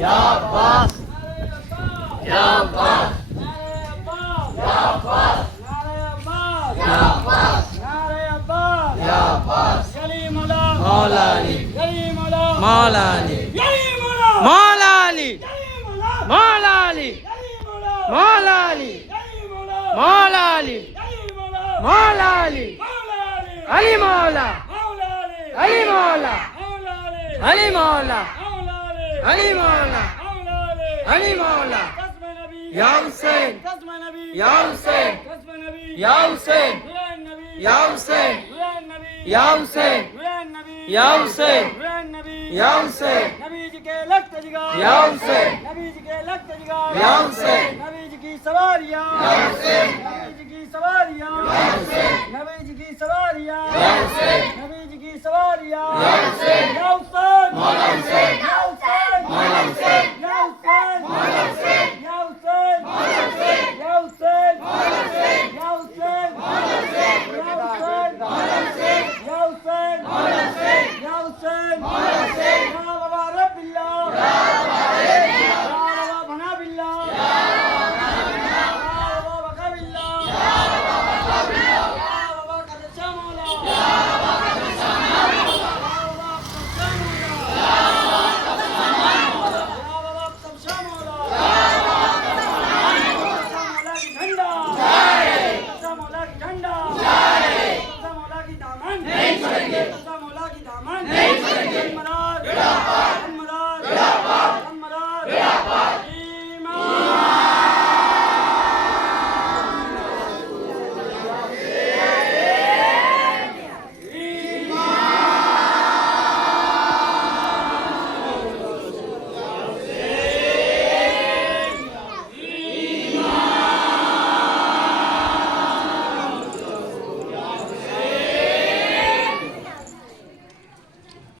या अब्बास या अब्बास या अब्बास या अब्बास या अब्बास मौला अली मौला अली मौला अली मौला अली मौला अली मौला अली मौला अली अली मौला अली मौला अली मौला अली मौला अली मौला या हुसैन या हुसैन या हुसैन या हुसैन या हुसैन या हुसैन या हुसैन नबी जी के लख्त जिगार या हुसैन नबी जी के लख्त जिगार या हुसैन नबी जी की सवारियां या हुसैन नबी जी की सवारियां या हुसैन नबी जी की सवारियां या हुसैन नबी जी की सवारियां या हुसैन या हुसैन